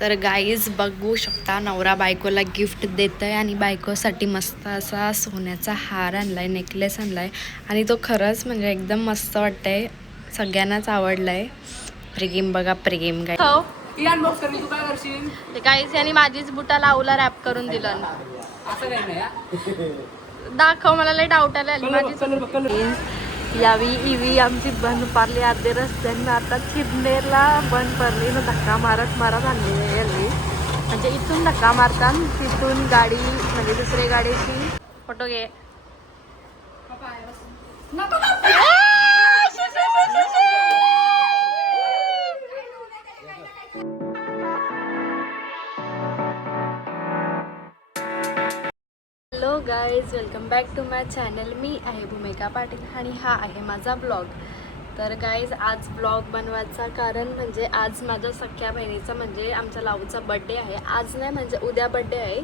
तर गाईज बघू शकता नवरा बायकोला गिफ्ट देत आहे आणि बायकोसाठी मस्त असा सोन्याचा हार आणलाय, नेकलेस आणलाय आणि तो खरंच म्हणजे एकदम मस्त वाटतंय, सगळ्यांनाच आवडलाय. प्रेम बघा, प्रेम गाय गाईज यांनी माझीच बुटा लावला रॅप करून दिलं. असं काही नाही दाखव, मला लय डाऊट आला यावी इवी आमची बंद पारली अर्धे रस्त्यांना. आता चिरनेरला बंद पडली ना, धक्का मारत मारत आणली यांनी. म्हणजे इथून धक्का मारतात, तिथून गाडी म्हणजे दुसरी गाडीची फोटो घे. Hello guys, welcome back to my channel. मी आहे भूमिका पाटील आणि हा आहे माझा ब्लॉग. तर गाईज आज ब्लॉग बनवायचा कारण म्हणजे आज माझ्या सख्या बहिणीचा म्हणजे आमच्या लाऊचा बड्डे आहे. आज नाही म्हणजे उद्या बड्डे आहे.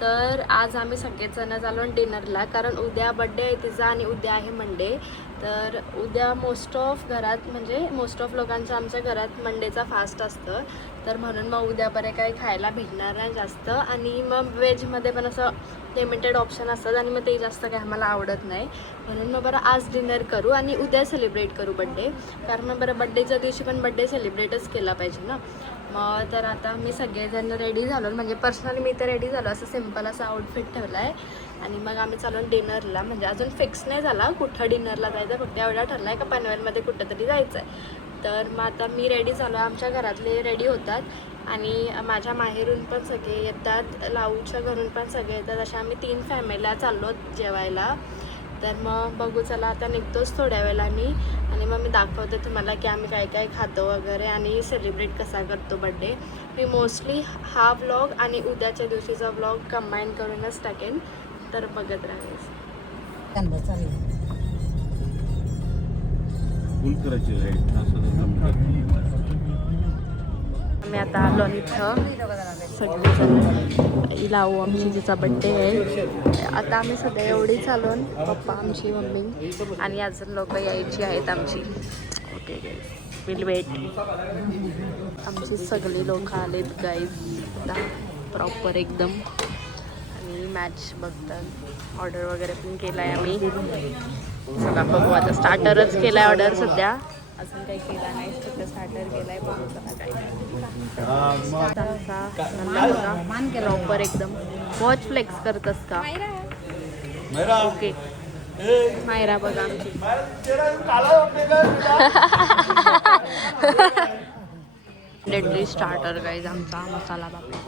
तर आज आम्ही सगळेजण झालो डिनरला, कारण उद्या बड्डे आहे तिचा आणि उद्या आहे मंडे. तर उद्या मोस्ट ऑफ लोकांचं आमच्या घरात मंडेचा फास्ट असतं. तर म्हणून मग उद्या बरे काही खायला भेटणार नाही जास्त, आणि मग व्हेजमध्ये पण असं लिमिटेड ऑप्शन असतात आणि मग ते जास्त काय आम्हाला आवडत नाही. म्हणून मग बरं आज डिनर करू आणि उद्या सेलिब्रेट करू बड्डे, कारण मग बरं बड्डेच्या दिवशी पण बड्डे सेलिब्रेटच केला पाहिजे ना. मग तर आता मी सगळेजण रेडी झालो, म्हणजे पर्सनली मी तर रेडी झालो, असं सिम्पल असा आउटफिट ठेवला आहे आणि मग आम्ही चालू डिनरला. म्हणजे अजून फिक्स नाही झाला कुठं डिनरला जायचं, फक्त एवढा ठरला आहे का पनवेलमध्ये कुठंतरी जायचं आहे. तर मग आता मी रेडी झालो आहे, आमच्या घरातले रेडी होतात आणि माझ्या माहेरून पण सगळे येतात, लाऊच्या घरून पण सगळे येतात. अशा आम्ही 3 फॅमिल्या चाललो जेवायला. तर मग बघू, चला आता निघतोच थोड्या वेळेला मी, आणि मग मी दाखवते तुम्हाला की आम्ही काय काय खातो वगैरे आणि सेलिब्रेट कसा करतो बड्डे. मी मोस्टली हा व्लॉग आणि उद्याच्या दिवशीचा व्लॉग कंबाईन करूनच टाकेन, तर बघत राहायचं. आम्ही आता आलो इथं सगळेजण, लावू आमची जिचा बड्डे आहे. आता आम्ही सध्या एवढी चालून, पप्पा, आमची मम्मी आणि अजून लोक यायची आहेत आमची. Okay guys, will wait. आमची सगळी लोक आलेत गाईज प्रॉपर एकदम, आणि मॅच बघतात. ऑर्डर वगैरे पण केला आहे आम्ही. चला बघू, आता स्टार्टरच केला आहे ऑर्डर सध्या, अजून काही केला नाही, फक्त स्टार्टर केला आहे. बघू चला काय प्रॉपर एकदम. वॉच फ्लेक्स करतस का? ओके मायरा बघा आमची. डेडली स्टार्टर गाईज आमचा मसाला बापरे.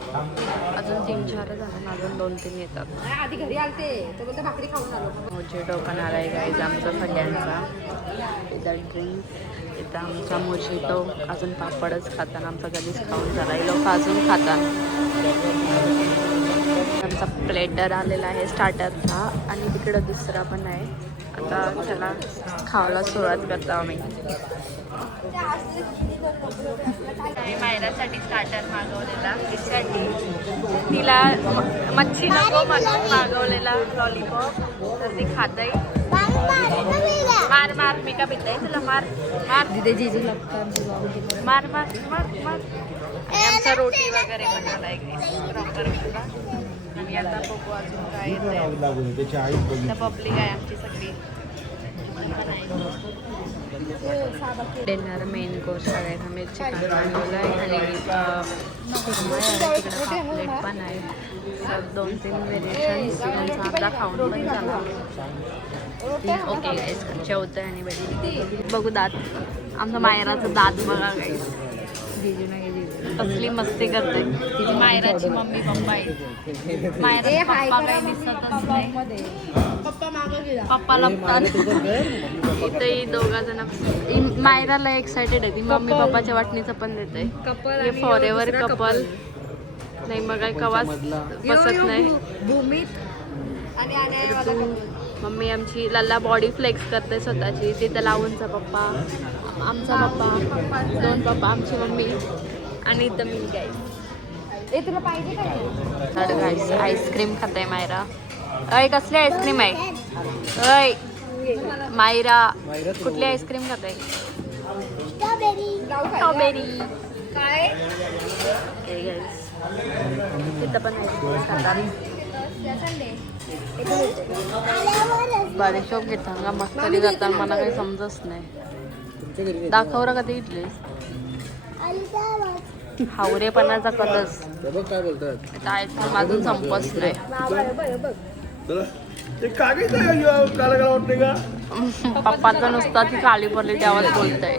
अजून 3-4 झाले, अजून 2-3 येतात. आधी घरी आलते तर बोलते भाकरी खाऊन आलो. मोजिटो पण आला आहे गाईज आमचा सगळ्यांचा. विदाउट ड्रिंक इथं आमचा मोजिटो. अजून पापडच खाताना आमचा कधीच खाऊन झाला, हे लोक अजून खातात. आमचा प्लेटर आलेला आहे स्टार्टरचा, आणि तिकडं दुसरा पण आहे. आता त्याला खावायला सुरुवात करतो आम्ही. मायरासाठी स्टार्टर मागवलेला, तिच्यासाठी तिला मच्छी नको म्हणून मागवलेला लॉलीपॉप. तर ती खाताय. मार मार, मी का पिताय तुला? मार मार मार मार मार मार. आणि आमचा रोटी वगैरे बनवला आहे प्रॉपर. आणि आता बघू अजून काय येते. पब्लिक आहे आमची सगळी. डिनर मेन कोर्स आहे, आम्ही चिकन बनवलं आहे आणि पापलेट पण आहे. 2-3 व्हेरिएशन्स आमचा खाऊन पण झाला. ओके गाईज, जेवतोय आणि बडी बघू. दात आमचा मायराचा दात बघा गाईज, कसली मस्ती करते. तिची मायराची मम्मी पप्पा आहे. मायरा पप्पा काही दिसतच नाही, पप्पा लपतात. इथेही 2 जण. मायराला एक्सायटेड आहे, ती मम्मी पप्पाच्या वाटणीचं पण देते. हे फॉर एव्हर कपल नाही, मग कवाच बसत नाही. मम्मी आमची लल्ला बॉडी फ्लेक्स करते स्वतःची. तिथं लावूनचा पप्पा, आमचा पप्पा, 2 पप्पा, आमची मम्मी आणि इथं मी गाईस. तुला पाहिजे काय? गाईस आईस्क्रीम खाते मायरा. अय कसली आईस्क्रीम आहे? अय मायरा कुठली आईस्क्रीम खाते? स्ट्रॉबेरी. काय? गाईस तिथं पण आईस्क्रीम खातात. बारीक शॉप घेतात का मस्त तरी जातात मला काही समजच नाही. दाखव का ते इथले हावरेपणाचा कलस. काय बोलतात आईस्क्रीम अजून संपच नाही. पप्पाचं नुसता ती काळी पडली त्यावर बोलतंय.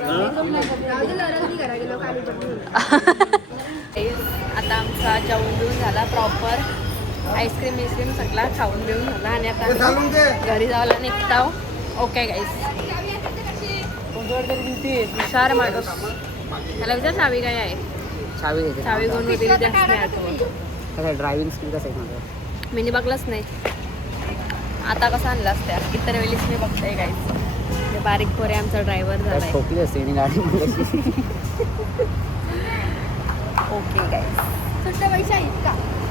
आता आमचा जेवण बिवून झाला प्रॉपर. आईस्क्रीम बिस्क्रीम सगळा खाऊन बिऊन झाला आणि आता घरी जायला निघता. ओके गाईस. हुशार माणूस. त्याला विचार चावी काय आहे. चावी कोण वगैरे जास्त नाही आठवत. ड्रायव्हिंग स्किल कसं आहे माझं मी बघलाच नाही. आता कसं आणलं असतं इतर वेळेस मी बघताय गाईस. बारीक पोरे आमचा ड्रायव्हर झालाय. ठोकली असते गाडी. ओके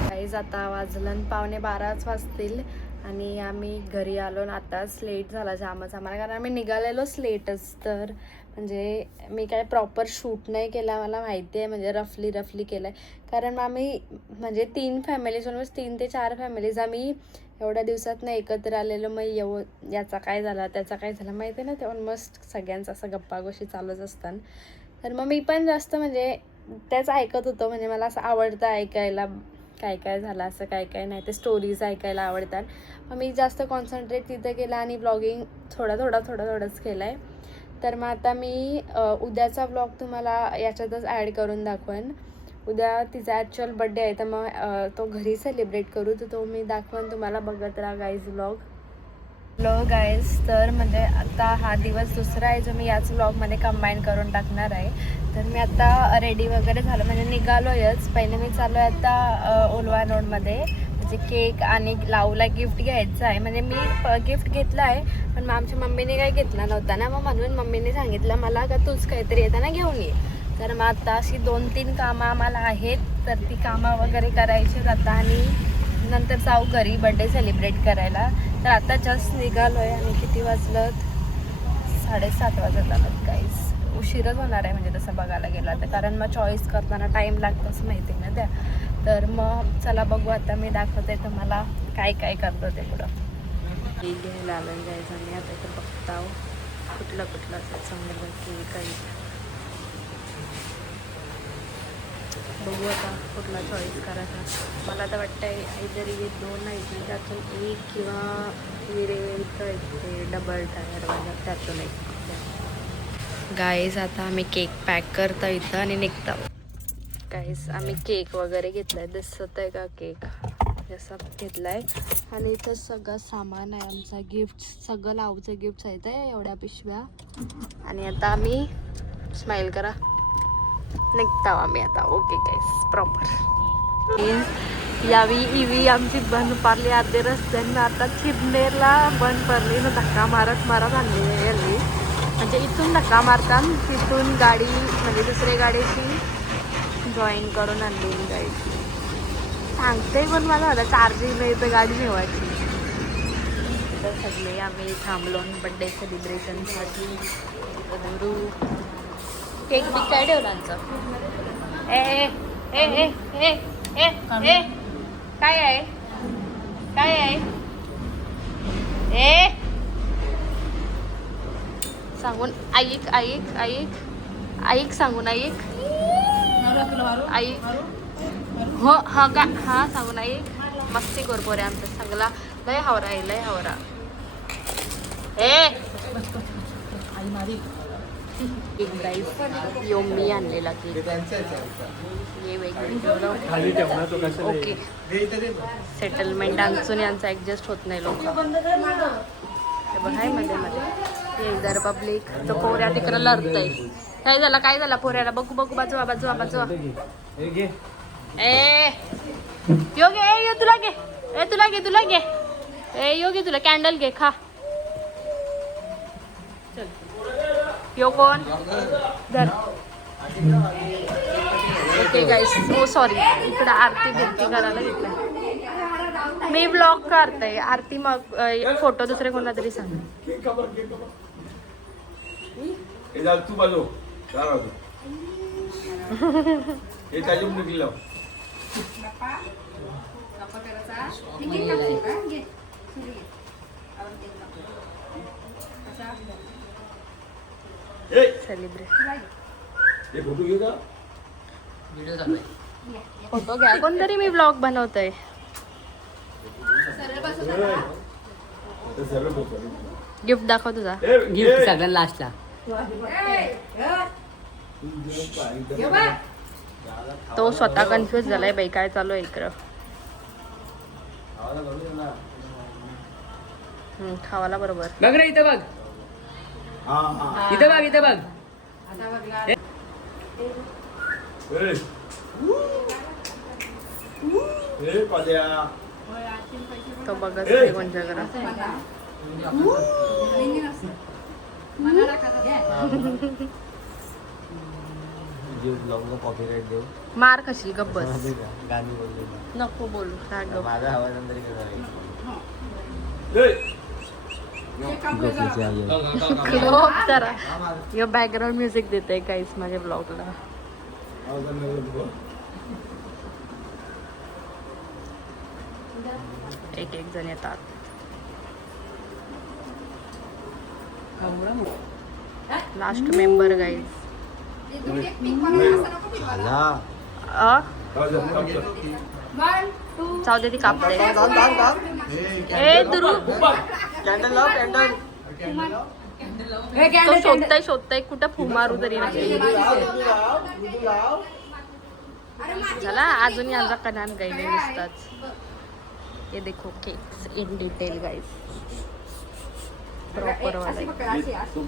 गाईज आता वाजलं 11:15 वाजतील आणि आम्ही घरी आलो आणि आताच लेट झाला जामच आम्हाला, कारण आम्ही निघालेलो लेटच. तर म्हणजे मी काय प्रॉपर शूट नाही केला, मला माहिती आहे, म्हणजे रफली केलं आहे. कारण आम्ही म्हणजे 3 फॅमिलीज, ऑलमोस्ट 3 ते 4 फॅमिलीज आम्ही एवढ्या दिवसात नाही एकत्र आलेलो. मग याचा काय झाला त्याचा काय झाला माहिती आहे ना, ते ऑलमोस्ट सगळ्यांचं असं गप्पा गोष्टी चालूच असतात. तर मग मी पण जास्त म्हणजे त्याच ऐकत होतो. म्हणजे मला असं आवडतं ऐकायला काय काय झालं असं काय काय नाही, ते स्टोरीज ऐकायला आवडतात. मग मी जास्त कॉन्सन्ट्रेट तिथं केला आणि ब्लॉगिंग थोडंच केलं आहे. तर मग आता मी उद्याचा ब्लॉग तुम्हाला याच्यातच ॲड करून दाखवेन. उद्या तिचा ॲक्च्युअल बड्डे आहे, तर मग तो घरी सेलिब्रेट करू, तर तो मी दाखवेन तुम्हाला. बघत राहा गाईज ब्लॉग. गाईज तर म्हणजे आता हा दिवस दुसरा आहे जो मी याच ब्लॉगमध्ये कंबाईन करून टाकणार आहे. तर मी आता रेडी वगैरे झालं, म्हणजे निघालो आहेच. पहिले मी चालू आहे आता ओलवा रोडमध्ये, म्हणजे केक आणि लावला गिफ्ट घ्यायचं आहे. म्हणजे मी गिफ्ट घेतलं आहे, पण मग आमच्या मम्मीने काही घेतला नव्हता ना, मग म्हणून मम्मीने सांगितलं मला का तूच काहीतरी येताना घेऊन ये. तर मग आता अशी 2-3 कामं आम्हाला आहेत, तर ती कामं वगैरे करायची आता आणि नंतर जाऊ घरी बड्डे सेलिब्रेट करायला. तर आता जस्ट निघालो आहे आणि किती वाजलं 7:30 वाजत आलं गाईस. उशीरच होणार आहे म्हणजे तसं बघायला गेला तर, कारण मग चॉईस करताना टाईम लागतोच माहिती ना त्या. तर मग चला बघू आता मी दाखवते तुम्हाला काय काय करतो ते पुढं. घ्यायला आलं जायचं आणि आता इथं बघता कुठलं असं चांगलं केक काही बघू आता कुठला चॉईस करायचा. मला तर वाटतं काहीतरी 2 आहेत, त्यातून एक किंवा विरेचं डबल टायरवाला त्यातून एक. गाईज आता आम्ही केक पॅक करतो इथं आणि निघतो. गाईज आम्ही केक वगैरे घेतलाय, दिसत आहे का केक जसा घेतलाय. आणि इथं सगळं सामान आहे आमचा, गिफ्ट सगळं लावचं गिफ्ट आहेत एवढ्या पिशव्या. आणि आता आम्ही स्माइल करा निघतो आम्ही आता. ओके गाईस प्रॉपर यावी इवी आमची बंद पडली अर्धे रस्त्यानं. आता चिरनेरला बंद पडली ना, धक्का मारत आणली यांनी. म्हणजे इथून धक्का मारतात, तिथून गाडी म्हणजे दुसऱ्या गाडीची जॉईन करून आणली गाडी. सांगते पण मला चार्जिंग नाही तर गाडी ठेवायची. तर सगळे आम्ही थांबलो बड्डे सेलिब्रेशनसाठी. केक बी काय ठेवला आमचं. ए ए ए ए ए ए काय आहे काय आहे ए सांगून ऐक ऐक ऐक ऐक सांगून ऐक ऐक हो हा का हा सांगून ऐक. मस्ती करपोरे आमचं सगळा लय हावरा आहे लय हावरा. ए योमी आणलेला केक हे वेगळं. ओके सेटलमेंट आमचं यांचं ॲडजस्ट होत नाही लोक. हे बघाय मध्ये हे जर पब्लिक तर पोऱ्या तिकडं लढतंय. काय झालं पोऱ्याला बघू बाजूवा ए योगे ए तुला घे ए योगी तुला कॅन्डल घे खा. चल यो कोण धर. ओके गाईस ओ सॉरी इकडं आरती बिरती करायला घेतलं मी. ब्लॉग करते आरती मग फोटो दुसरे कोणा तरी सांग. गप्पा गप्पा करायचा हे घे कापशील का? घे सुरी घे आवडते केक काप. कसा सेलिब्रेट व्हिडिओ चालू आहे. फोटो घ्या कोणतरी, मी ब्लॉग बनवतोय. सरळ बस होता गिफ्ट दाखव तुझा. गिफ्ट सगळ्यात लास्टला. तो स्वतः कन्फ्युज झालाय बाई, काय चालू आहे इकडं. खावाला बरोबर. बघ रे इथं बघ. इथं बघ इथं बघ. आता बघला तो बघत नाही कोणच्या घरात. मला टाकायचा घे. कॉपीराइट देऊ मार खाशील गप्प बस. गाणी बोलले नको बोलू राग गप्प. माझा आवाज नंतर क्लोप जरा. यो बॅकग्राऊंड म्युझिक देते काहीच माझ्या ब्लॉगला. एक एक जण येतात. Last member guys. हे तू केक पिक बनवून असं नको पिकवायला. One, two, जाऊ दे ती कापते. ए दुरू कॅन्डल लाव कॅन्डल तो शोधताय कुठं फुमारू तरी नाही. चला अजून यांचा कनान गायले नुसताच. ये देखो cakes in detail guys. Proper वाला अशी पकड, अशी, अशी.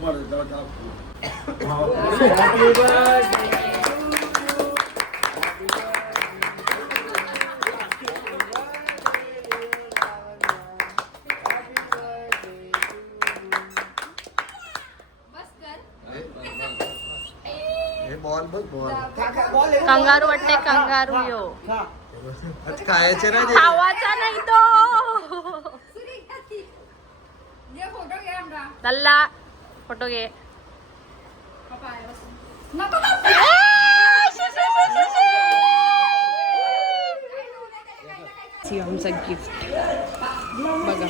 बस कर. हे बॉल बघ बॉल कंगारू वाटते, कंगारू यो खायचे ना खावाचा नाही तो. सुरी घातली. घे फोटो घे आमचा. चल्ला फोटो घे. पप्पा आहे, बस. नको कापू. आमचा गिफ्ट बघा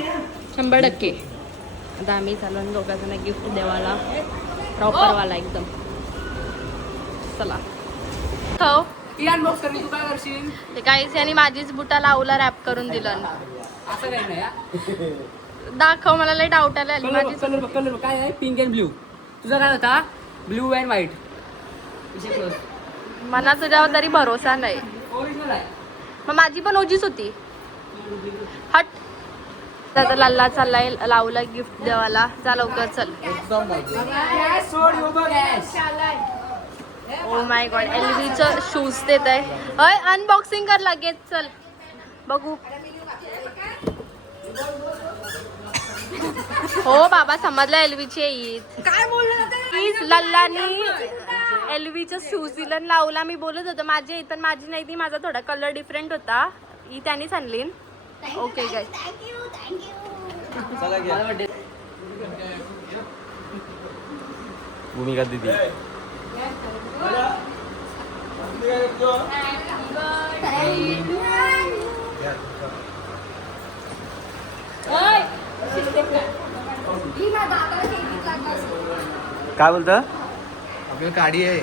100%. आता आम्ही चालू दोघांना गिफ्ट देवाला प्रॉपरवाला एकदम. चला खाऊ. अनबॉक्स करणे तू काय करशील ते काहीच यांनी माझीच बुटा लावला रॅप करून दिलं. असं काही नाही हा. दाखव, मला लय डाऊट आला. माझीच कलर काय आहे पिंक अँड ब्ल्यू तुझा काय होता ब्ल्यू अँड व्हाईट मला तुझ्यावर तरी भरोसा नाही. ओरिजिनल आहे मग माझी पण ओजीच होती. हट. आता लल्ला चाललाय लावला गिफ्ट देवाला. जा लवकर चल. गॅस सोड यो बघ गॅस ओ माय गॉड. एलव्हीचं शूज देत आहे. अय अनबॉक्सिंग कर लगेच. चल बघू. हो बाबा समजलं एलव्हीची येईल. काय बोललं प्लीज लल्लानी एलव्हीचं शूज दिलं लावला. मी बोलत होतो माझी इथं माझी नाही ती. माझा थोडा कलर डिफरंट होता. ही त्यांनीच आणली. ओके गाय. चला घ्या भूमिका दीदी काय बोलत आपल्याला गाडी आहे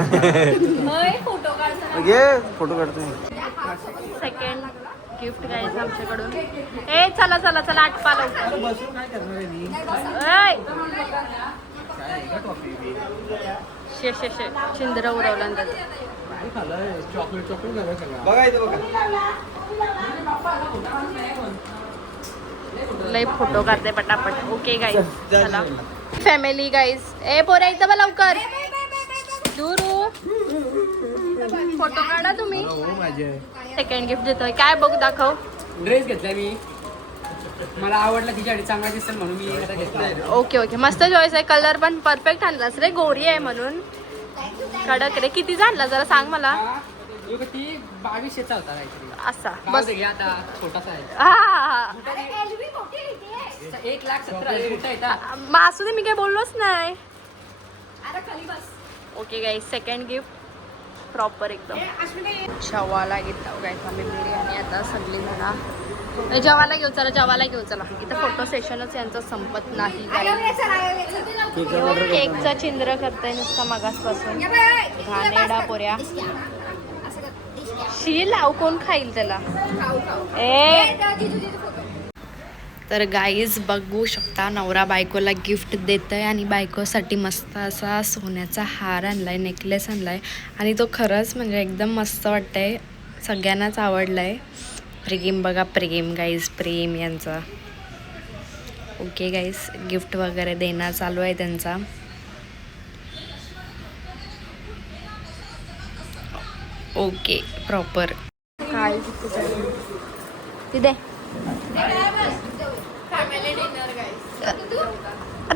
फोटो काढ. घे फोटो काढतोय सेकंड गिफ्ट घ्यायचं आमच्याकडून. ए चला चला चला आटपा लवकर. शे शे शे चिंद्र उरवला ना त्याचं. बघा इथं बघा लय फोटो काढते पटापट. ओके गाईज चला फॅमिली गाईज. ए पोऱ्या इथं बा लवकर. दुरू फोटो काढा तुम्ही. सेकंड गिफ्ट देतोय. काय बघू दाखव. ड्रेस घेतलाय मी मला आवडला तिच्यासाठी चांगला दिसेल म्हणून मी आता घेतलाय ओके ओके मस्त चॉईस आहे. कलर पण परफेक्ट आणलास रे. गोरी आहे म्हणून कडक रे. किती आणला जरा सांग मला. ती 2200चा होता काहीतरी असा बस बस. घ्या आता छोटासा आहे हा 1,70,000 कुठं येतात मग असू दे मी काय बोललोच नाही. अरे खाली बस. Okay guys second gift proper एकदम. जेवायला घेतो काय आम्ही बिर्याणी आता सगळी म्हणा. जेवायला घेऊ चला, जेवायला घेऊ चला. इथं फोटो सेशनच यांचं संपत नाही. केकचा चिंद्र करताय नुसता मगासपासून. घाणेरडा पोऱ्या. शी लाव, कोण खाईल त्याला. तर गाईज बघू शकता नवरा बायकोला गिफ्ट देतोय आणि बायकोसाठी मस्त असा सोन्याचा हार आणलाय, नेकलेस आणलाय आणि तो खरंच म्हणजे एकदम मस्त वाटतंय. सगळ्यांनाच आवडलाय. प्रेम बघा, प्रेम गाईज, प्रेम यांचा. ओके गाईज, गिफ्ट वगैरे देणं चालू आहे त्यांचा. ओके प्रॉपर काय तिथे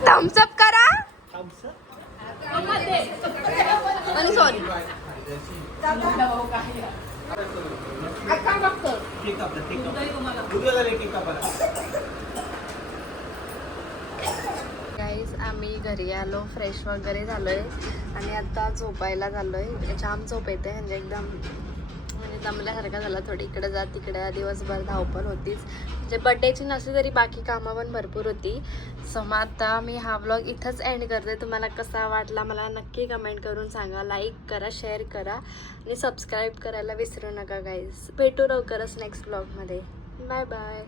थम्सअप करा आणि सॉरी गाईज आम्ही घरी आलो, फ्रेश वगैरे झालोय आणि आता झोपायला झालोय. जाम झोप येते म्हणजे एकदम म्हणजे दमल्यासारखा झाला. थोडी इकडे जा तिकडे, दिवसभर धावपळ होतीच. म्हणजे बड्डेची नसली तरी बाकी कामं पण भरपूर होती. सो मग आता मी हा व्लॉग इथंच एंड करते. तुम्हाला कसा वाटला मला नक्की कमेंट करून सांगा. लाईक करा, शेअर करा आणि सबस्क्राईब करायला विसरू नका गाईज. भेटू लवकरच नेक्स्ट व्लॉगमध्ये. Bye bye.